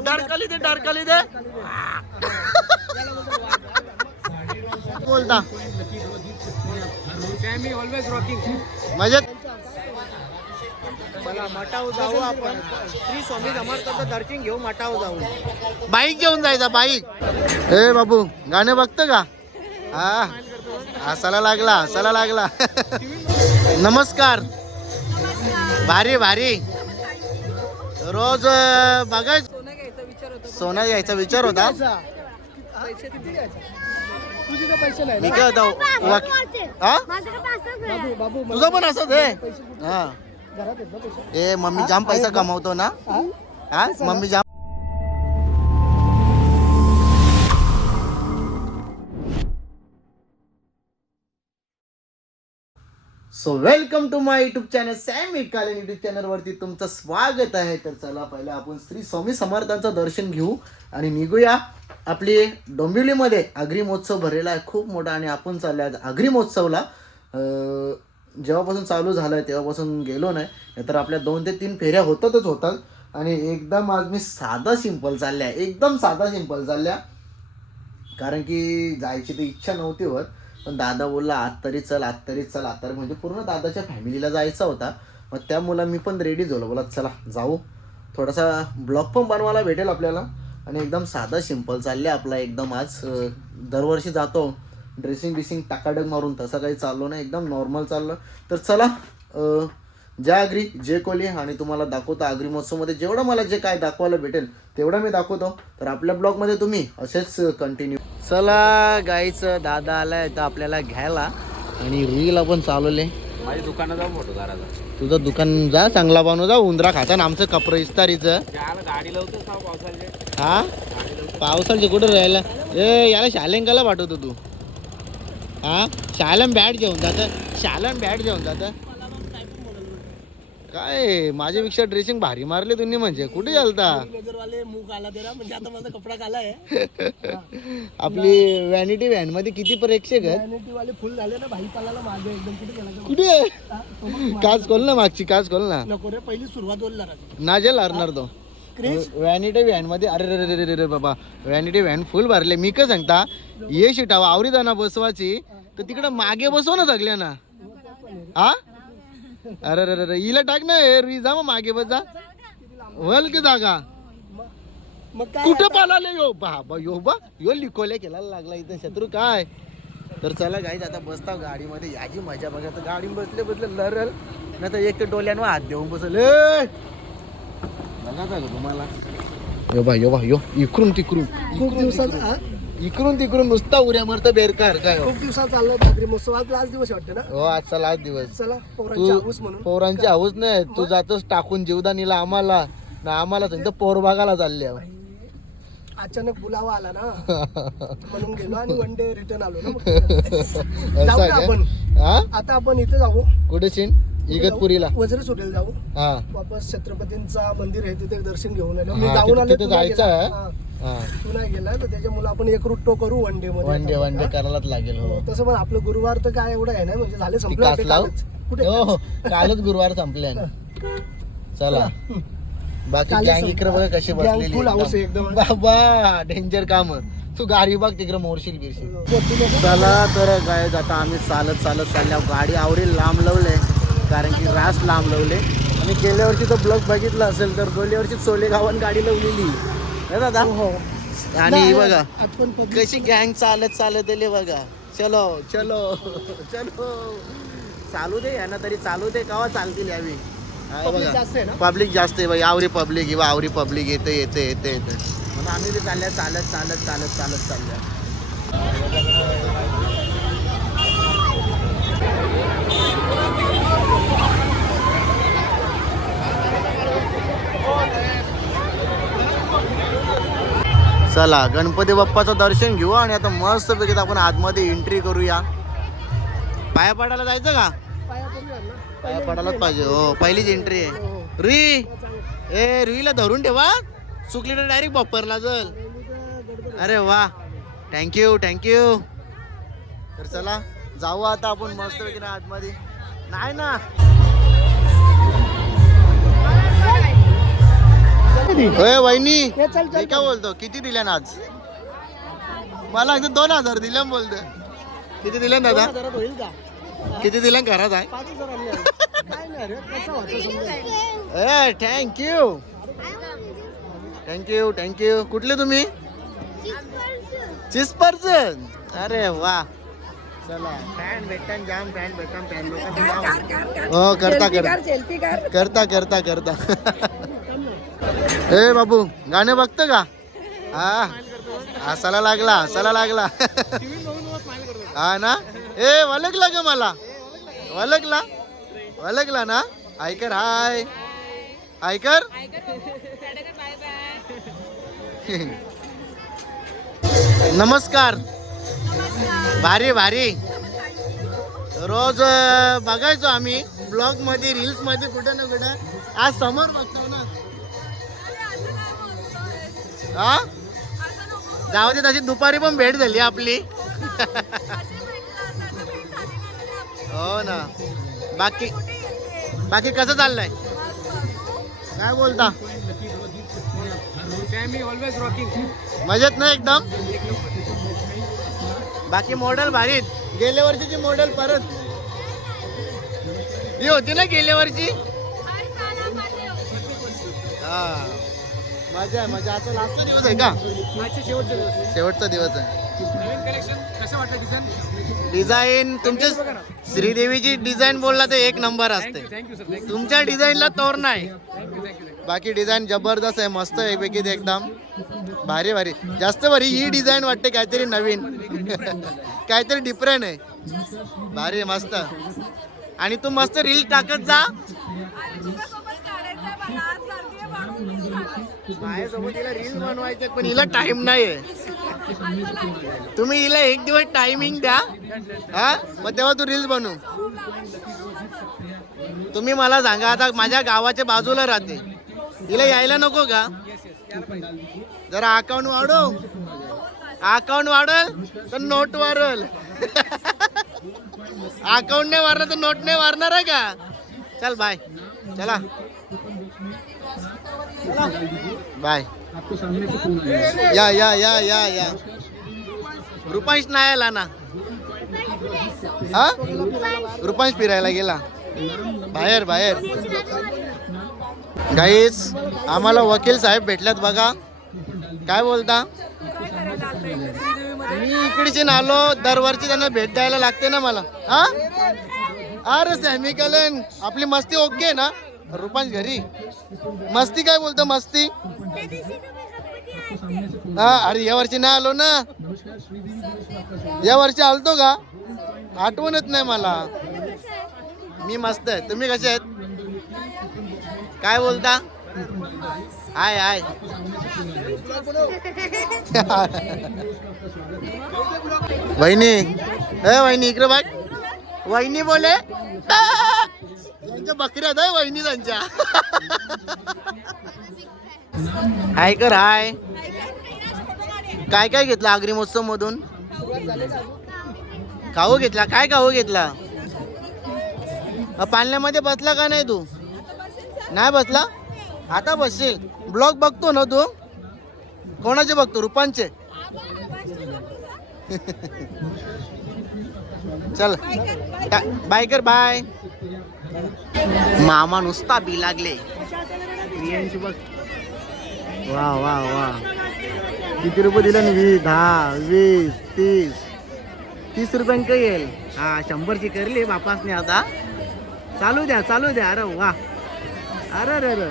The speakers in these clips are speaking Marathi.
डारकाली दे डारकाली दे बोलता ऑलवेज रॉकिंग मजेत. चला मठाव जाऊ आपण. श्री स्वामी समर्थांचं दर्शन घेऊ, मठाव जाऊ. बाईक घेऊन जायचा बाईक. ए बाबू गाणे बघतं का? हा हसायला लागला. नमस्कार. भारी भारी. रोज बघायच. सोनं घ्यायचा विचार होता. मी काय होता तुझं पण असंच आहे. हा ए मम्मी जाम पैसा कमावतो ना. हा मम्मी जाम. So welcome to my YouTube channel सॅमी कालेन युट्यूब चॅनल वरती तुमचं स्वागत आहे. तर चला पहिला आपण श्री स्वामी समर्थांचं दर्शन घेऊ आणि निघूया. आपली डोंबिवलीमध्ये आगरी महोत्सव भरलेला आहे खूप मोठा आणि आपण चाललो आज आगरी महोत्सवला. जेव्हापासून चालू झालं आहे तेव्हापासून गेलो नाही, तर आपल्या 2 ते 3 फेऱ्या होतात आणि एकदम आज मी एकदम साधा सिंपल चालल्या कारण की जायची तर इच्छा नव्हती होत. पण दादा बोलला आज तरी चल म्हणजे पूर्ण दादाच्या फॅमिलीला जायचा होता. मग त्यामुळे मी पण रेडी झालो. बोला चला जाऊ, थोडासा ब्लॉग पण बनवायला भेटेल आपल्याला आणि एकदम साधा सिंपल चालले आपला. एकदम आज दरवर्षी जातो ड्रेसिंग टाकाडक मारून, तसं काही चाललो नाही, एकदम नॉर्मल चाललं. तर चला जय आगरी जय कोली. आणि तुम्हाला दाखवतो आगरी महोत्सवमध्ये जेवढं मला जे काय दाखवायला भेटेल तेवढं मी दाखवतो. तर आपल्या ब्लॉगमध्ये तुम्ही असेच कंटिन्यू. चला गाईचं दादा आलाय तर आपल्याला घ्यायला आणि रील आपण चालवले. माझ्या दुकानात जाऊ मोठं दाराला. तुझं दुकान जा चांगला बनव जा. उंदरा खाता ना आमचं कपडं इस्तारीचं. गाडी लावतो पावसाळ्याचे. हा पावसाळ्याचे कुठं राहायला याला शालेंगाला पाठवतो तू. हा शालन बॅट घेऊन जात काय माझ्यापेक्षा ड्रेसिंग भारी मारले तुम्ही. म्हणजे कुठे चालता आपली व्हॅनिटी व्हॅन मध्ये किती प्रेक्षक आहेत. फुल झाले ना भाई पाला मागे एकदम. कुठे काच खोल ना, मागची काच खोल ना. नको रे, पहिली सुरुवात बोलला नाजेल हरणार तो व्हॅनिटी व्हॅन मध्ये. अरे बाबा व्हॅनिटी व्हॅन फुल भरले. मी काय सांगता ये शिटावा आवरी जाना बसवाची तर तिकडं मागे बसव ना सगळ्यांना. हा अरे हिला टाक ना रुई जा मग मागे बस जा वल की जागा. कुठं पालाले यो लिकोल्या केला लागला इथं शत्रू काय. तर चला गाईज आता बसता गाडीमध्ये, याची मजा बघा. तर गाडी बसले लरल नाही तर एक डोल्यानं हात देऊन बसल. बघा तुम्हाला यो इकडून तिकडून खूप दिवसात इकडून तिकडून नुसता उड्या मारता बेरकार काय. खूप दिवसात चाललं आगरी महोत्सव. आज लास्ट दिवस वाटतं ना. हो आजचा लास्ट दिवस. चला पोरांची हाऊस म्हणून. पोरांची हाऊस नाही, तू जातोस टाकून जीवदानीला आम्हाला ना आम्हाला सांगतो पोर बागाला चालले. अचानक बुलावा आला ना म्हणून गेलो आणि वन डे रिटर्न आलो ना. जाऊ का आपण आता आपण इथे जाऊ. कुठे सीन इगतपुरीला वज्र सुटेल जाऊ. हा वापस छत्रपतींचा मंदिर आहे तिथे दर्शन घेऊन आलो. मी जाऊन आलो. जायचं तू नाही गेला तर त्याच्यामुळे आपण एक रूट तो करू वन डे मध्ये. वन डे करायलाच लागेल. तसं पण आपलं गुरुवार तर काय एवढं आहे ना, म्हणजे झाले संपलं. कुठे कालच गुरुवार संपले. चला बाकी गँग इकडे बघा कशी बसलेली एकदम. बाबा डेंजर काम. तू गाडी बघ तिकडे मोरशील बिरशील. चला तर काय आता आम्ही चालत चालल्या. गाडी आवरेल लांब लावले कारण की रास लांब लावले. आणि गेल्या वर्षी तो ब्लॉग बघितला असेल तर गेल्या वर्षी सोले गावान गाडी लावलेली दादा. आणि बघा कशी गँग चालत दिले बघा. चलो चालू दे यांना तरी चालू दे. केव्हा चालतील यावी. पब्लिक जास्त आहे बाई. आवरी पब्लिक येते म्हणून आम्ही बी चालल्या. चला गणपती बाप्पाचं दर्शन घेऊ आणि आता मस्त पैकी आपण आतमध्ये एंट्री करूया. पाया पडायला जायचं का? पाया पडायलाच पाहिजे. हो पहिलीच एंट्री आहे. रुईला धरून ठेवा, चुकली तर डायरेक्ट बप्परला चल. अरे वा थँक्यू. तर चला जाऊ आता आपण मस्त पैकी आतमध्ये. नाही ना ओय वहिनी हे चल मी काय बोलतो किती दिल्या ना आज मला अगदी 2000 दिल्या बोलतो किती दिल्या दादा 2000 होईल का किती दिल्या घरात आहे 5000 आणले काय नाही रे कसं होतं समजा ए थँक्यू थँक्यू कुठले तुम्ही चीज पर्सन अरे वा चला फॅन भेटन जाम फॅन भेटन फॅन लोक हो करता ए बाबू गाणे बघतो का हा हसायला लागला हा ना ए वलगला ग मला वलगला ना ऐकर हाय ऐकर नमस्कार भारी रोज बघायचो आम्ही ब्लॉग मध्ये रील्स मध्ये कुठं ना कुठं आज समोर बघतो ना हा जाऊ दे तशी दुपारी पण भेट झाली आपली हो ना बाकी कसं चाललंय काय बोलता मजेत ना एकदम बाकी मॉडेल भारीत गेल्या वर्षीची मॉडेल परत ही होती ना गेल्या वर्षी हा मजा आता लास्टचा दिवस आहे का शेवटचा दिवस आहे डिझाईन तुमच्या श्रीदेवीची डिझाईन बोलला तर एक नंबर असते तुमच्या डिझाईनला तोर नाही बाकी डिझाईन जबरदस्त आहे मस्त आहे पैकी एकदम भारी जास्त भारी ही डिझाईन वाटते काहीतरी नवीन काहीतरी डिफरंट आहे भारी आहे मस्त आणि तू मस्त रील टाकत जा माझ्यासोबत हिला रील बनवायचे पण हिला टाइम नाहीये तुम्ही हिला एक दिवस टायमिंग द्या हा मग तेव्हा तू रील्स बनवू तुम्ही मला सांगा आता माझ्या गावाच्या बाजूला राहते हिला यायला नको का जरा अकाउंट वाढल तर नोट वाढल अकाउंट नाही वाढणार तर नोट नाही वाढणार आहे का चल बाय चला बाय या रुपांश नाही आला ना हा रुपांश फिरायला गेला बाहेर गाईस आम्हाला वकील साहेब भेटल्यात बघा काय बोलता मी इकडचे आलो दरवर्षी त्यांना भेट द्यायला लागते ना मला हा अरे सॅमिकलन आपली मस्ती ओके ना रुपांश घरी मस्ती काय बोलतो मस्ती हा अरे या वर्षी नाही आलो ना या वर्षी आलतो का आठवणच नाही मला मी मस्त आहे तुम्ही कसे आहेत काय बोलता हाय वहिनी इकडे बघ वहिनी बोले त्यांच्या बकऱ्यात आहे वहिनी त्यांच्या हाय कर हाय काय घेतलं आगरी महोत्सव मधून खाऊ घेतला काय खाऊ घेतला पाळण्यामध्ये बसला का नाही तू नाही बसला आता बसशील ब्लॉग बघतो ना तू कोणाचे बघतो रुपांचे चल बाय कर बाय मामा नुसता बी लागले वा किती रुपये दिले ना 10 20 30 रुपयांक येईल हा 100ची करली बापासने आता चालू द्या अरे वा अरे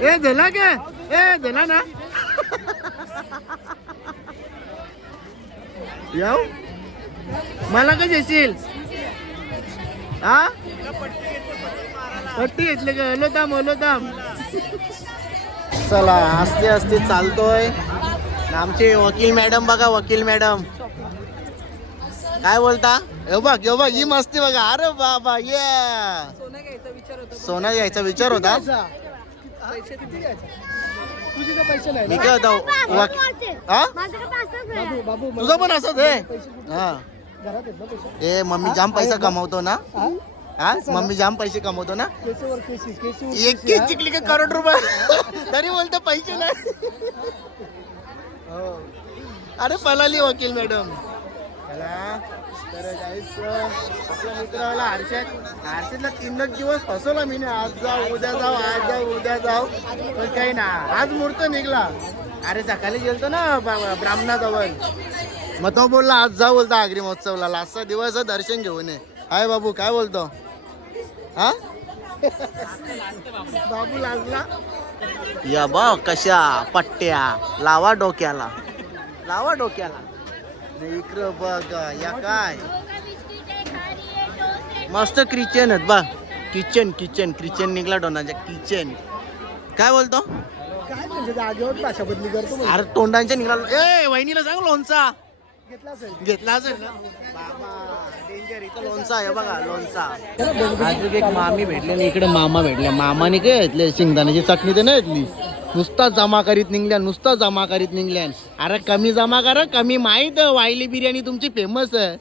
ए झाला का झाला ना याव मला का येशील हा पट्टी घेतली का हलो थांब चला आस्ते चालतोय आमचे वकील मॅडम बघा वकील मॅडम काय बोलता हे बघ ही मस्ती बघा अरे बाबा ये सोनं घ्यायचा विचार होता मी काय होता तुझा पण असंच आहे हा ए मम्मी जाम पैसा कमवतो ना हा मम्मी जाम पैसे कमवतो ना केसवर केसी एक केस जिंकली का करोड रुपये तरी बोलतो पैसे नाही हो. अरे पलाली वकील मॅडम चला तर जायच आपल्या मित्राला हर्षदला 3 दिवस फसवला मी आज जाऊ उद्या जाऊ आज जाऊ उद्या जाऊ पण काही ना आज मुहूर्त निघला अरे सकाळी गेलतो ना ब्राह्मणाजवळ मग तो बोलला आज जाऊ बोलता आगरी महोत्सवला लास्टचा दिवस दर्शन घेऊन ये हाय बाबू काय बोलतो हा बाबू लाजला या बा कशा पट्ट्या लावा डोक्याला इकडं बघ या काय मस्त किचन आहेत बा किचन निघला डोनाच्या किचन काय बोलतो काय म्हणजे जागेवर भाषा बदली करतो अरे तोंडांच्या निघाला ए वहिनीला सांग लोणचा घेतला असेल ना बाबा डेंजर इथं लोणचा आहे बघा लोणचा अजून एक मामी भेटले ना इकडे मामा भेटले मामाने काय घेतले शेंगदाण्याची चटणी तर नाही घेतली नुसता जमा करीत निघल्या अरे कमी जमा करा कमी माहित वायली बिर्याणी तुमची फेमस आहे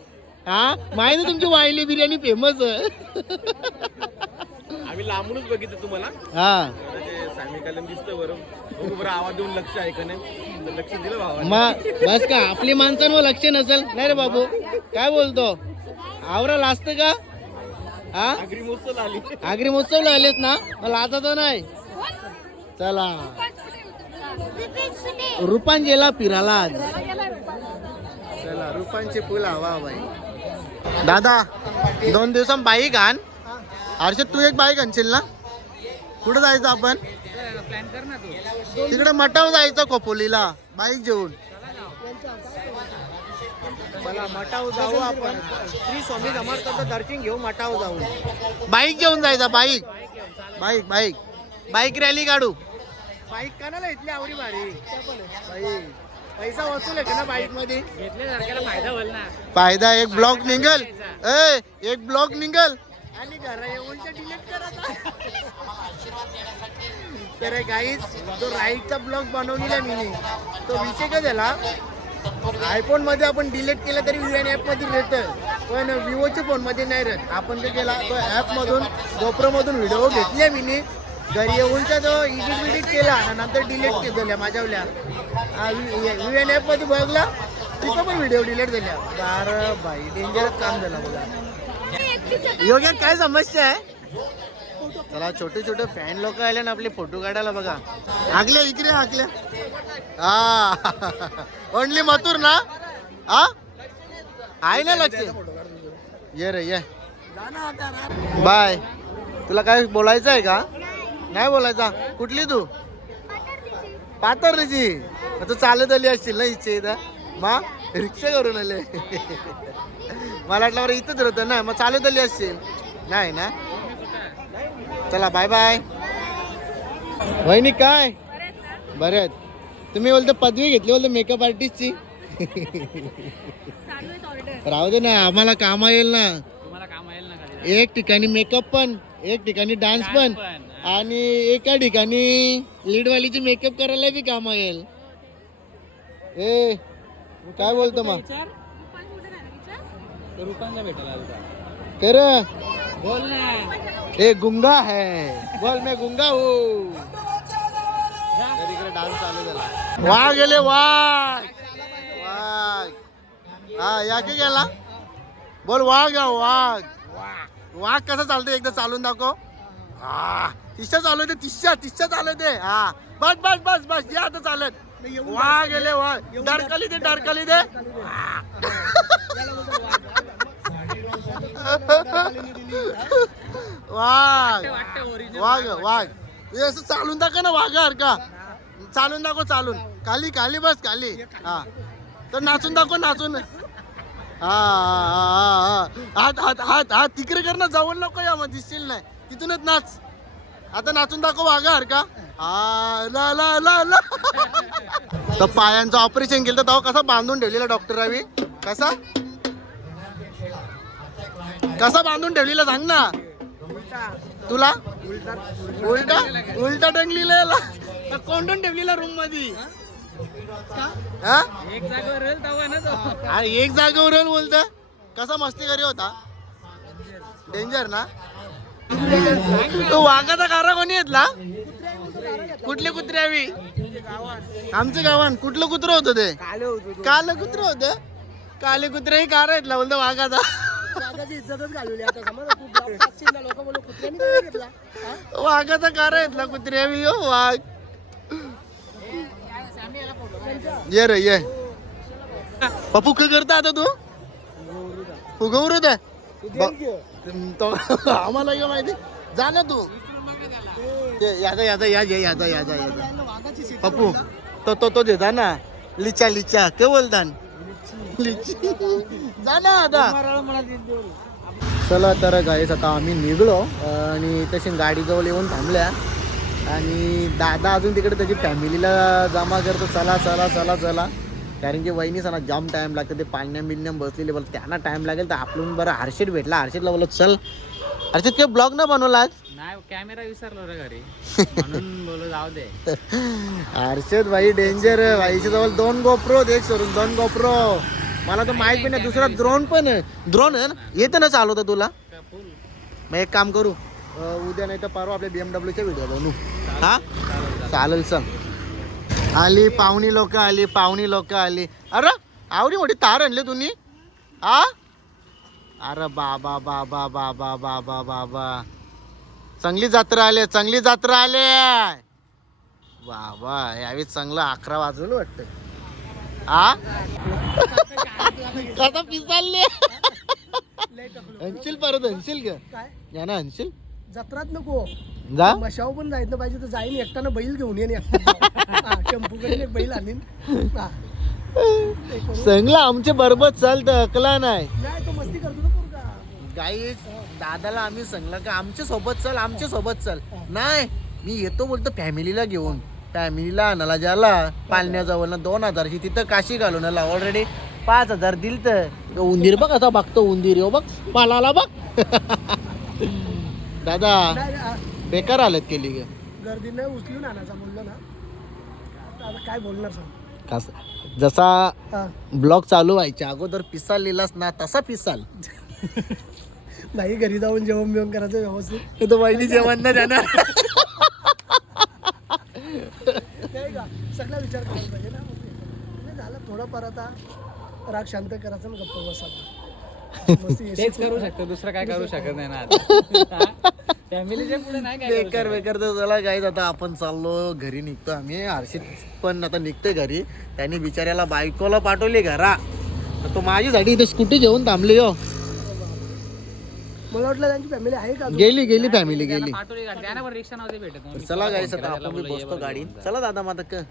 हा माहित तुमची वायली बिर्याणी फेमस आहे आम्ही लांबूनच बघितलं तुम्हाला हा सामी कलम दिसतोय बरोबर आवाज देऊन लक्ष ऐका नाही लक्ष दिलं भावा मग बस का आपली माणसांवर लक्ष नसेल नाही रे बाबू काय बोलतो आवरा लाजत का हा आगरी महोत्सवला आलेत ना मला आता तर नाही चला रुपांजेला फिरायला आज चला रुपांचे फुल हवा बाई दादा 2 दिवसां बाईक आण हर्षद तू एक बाईक आणशील ना कुठं जायचं आपण तिकडे मटाव जायचं खोपोलीला बाईक घेऊन चला मटाव जाऊ आपण श्री स्वामी समर्थांचं दर्शन घेऊ मटाव जाऊ बाईक घेऊन जायचा बाईक रॅली काढू बाईक कानाला इथली आवडी भारी पैसा वसूल आहे का ना बाईक मध्ये फायदा होईल ना फायदा एक ब्लॉक निघल आणि घरा येऊनच्या डिलीट करत तर गाईज जो राईडचा ब्लॉग बनवलेला मी तो विषय काय झाला आयफोन मध्ये आपण डिलीट केलं तरी VN ॲप मध्ये राहतं पण विवोच्या फोन मध्ये नाही राहत आपण काय केला तो ॲप मधून गोप्रो मधून व्हिडिओ घेतल्या मी घरी येऊनचा तो एडिट केला आणि नंतर डिलीट केल्या माझ्यावल्या VN ॲप मध्ये बघला तिथं पण व्हिडिओ डिलीट झाल्या बार बाई डेंजरच काम झालं बघा योग्य काय समस्या आहे चला छोटे फॅन लोक आले ना आपले फोटो काढायला बघा आगल्या इकडे हा ओनली मथुर ना हा आहे ना लक्ष ये रे ये बाय तुला काय बोलायचं आहे का नाही बोलायचा कुठली तू पाथर्डीची तू चालत आली असशील ना इच्छा इथं मा रिक्षा करून आले मला वाटलं बरं इथंच राहतं ना मग चालत आली असशील नाही ना चला बाय बाय वहिनी काय बरे आहेत तुम्ही बोलतो पदवी घेतली बोलतो मेकअप आर्टिस्टची राहू दे ना आम्हाला काम येईल ना एक ठिकाणी मेकअप पण एक ठिकाणी डान्स पण आणि एका ठिकाणी लीडवालीची मेकअप करायला बी काम येईल ए काय बोलतो मग कर बोल ना ए गुंगा है बोल मैं गुंगा हूँ इकडे डान्स चालू झाला वाघ गेले वाघ हा या की गेला बोल वाघ वाघ कसा चालतो एकदा चालून दाखव हा तिसच्या चालू दे तिसच्या चालू दे हा बस या आता चालत वाघ गेले वाघ डरकली दे वाघ हे असं चालून दाखव ना वाघासारखा चालून दाखव चालून खाली बस खाली हा तर नाचून दाखव नाचून हा हात तिकडे कर ना जवळ नको या मग दिसतील नाही तिथूनच नाच आता नाचून दाखव वाघासारखा हा ला तर पायांचं ऑपरेशन केलं तर तेव्हा कसा बांधून ठेवलेला डॉक्टरांनी कसा बांधून ठेवलेला सांग ना तुला उलटा टंगलेला कोंडून ठेवलेला रूम मध्ये एक जागेवर बोलत कसा मस्ती करी होता डेंजर ना तो वाघाचा कारा कोणी येतला कुठले कुत्रे हवी आमच्या गावात कुठलं कुत्र होतं ते काल कुत्र होतं काले कुत्रे कार येतला बोलतो वाघाचा वाघाची इज्जतच घालवली आता समज तू ब्लॉग टाकशील ना लोक बोलू कुत्र्यानी काय घेतला हा? वाघाचा कारा येतला कुत्रे हवी हो वाघ ये रे ये पप्पू काय करता आता तू उगवरू दे तो आम्हाला काय माहिती जा ना तू याचा याचा याचा याचा याचा वाघाची सीट पप्पू तो देता ना लिचा लिचा के बोलतान लिची जा ना आता चला तर गाईस आता आम्ही निघलो आणि तशी गाडीजवळ येऊन थांबल्या आणि दादा अजून तिकडे त्याची फॅमिलीला जमा करतो चला चला चला चला कारण की वहिनीसाना जाम टाइम लागतं ते पाण्याम बिन्याम बसलेले बोल त्यांना टाइम लागेल तर आपण बरं हर्षद भेटला हर्षदला बोलत चल हर्षद काय ब्लॉग न बनवला आज नाही कॅमेरा विसरलो रे घरी म्हणून बोलू जाऊ दे हर्षद भाई डेंजर भाईच्या जवळ 2 गोप्रो एक सोडून 2 गोप्रो मला तर माहित पण नाही दुसरा ड्रोन पण आहे ड्रोन आहे ना येतं ना चालवतं तुला मग एक काम करू उद्या नाही तर परवा आपल्या BMWच्या व्हिडिओ बनवू हा चालेल चल आली पाहुणी लोक आली पाहुणी लोक आली अरे आवडी मोठी तार आणली तुम्ही आ अरे बाबा बाबा बाबा बाबा बाबा चांगली जत्रा आली चांगली जत्रा आली बाबा यावेळी चांगलं 11 वाजवलं वाटतं आ आता पिसालले हनशील परत हनशील का काय या ना हनशील जत्रात नको जा मशाव पण जायचं पाहिजे तर जाईन एकट्यानं बैल घेऊन येईन टेम्पूकडे एक बैल आणीन हा. चांगला आमचे बरोबर चालतं अकला नाही नाही तो मस्ती करतो ना पोरगा गाईच दादाला आम्ही सांगलं का आमच्या सोबत चल आमच्या सोबत चल नाही मी येतो बोलतो फॅमिलीला घेऊन फॅमिलीला आणायला ज्याला पालण्याजवळ 2000ची तिथं काशी घालून आला ऑलरेडी 5000 दिल तर उंदीर बघ आता बघतो उंदीर हो बघ पालाला बघ दादा नाही बेकार हालत केली ग गर्दीनं उचलून आणायचा बोललो ना आता काय बोलणार सांग कस जसा हा. ब्लॉग चालू व्हायच्या अगोदर पिसाल लिहिलास ना तसा पिसाल नाही घरी जाऊन जेवण बिवण करायचं व्यवस्थित तो वहिनी जेवण ना जाणार नाही का सगळा विचार करायला पाहिजे ना म्हणजे झालं थोडंफार आता राग शांत करायचं ना गप्प बसायला मस्त AC तेच करू शकतो दुसरं काय करू शकत नाही ना फॅमिलीच्या पुढे नाही काय करू बेकार बेकार तर चला गाईज आता आपण चाललो घरी निघतो आम्ही हर्षित पण आता निघतोय घरी त्यांनी बिचाऱ्याला बायकोला पाठवली घरा तर तो माझ्यासाठी इथे स्कूटी घेऊन थांबली हो मला वाटलं त्यांची फॅमिली आहे का गेली फॅमिली गेली पाठवली गाडी त्यानं पण रिक्षा नव्हती भेटत चला गाईज आता आपण बी बसतो गाडीत चला दादा मग आता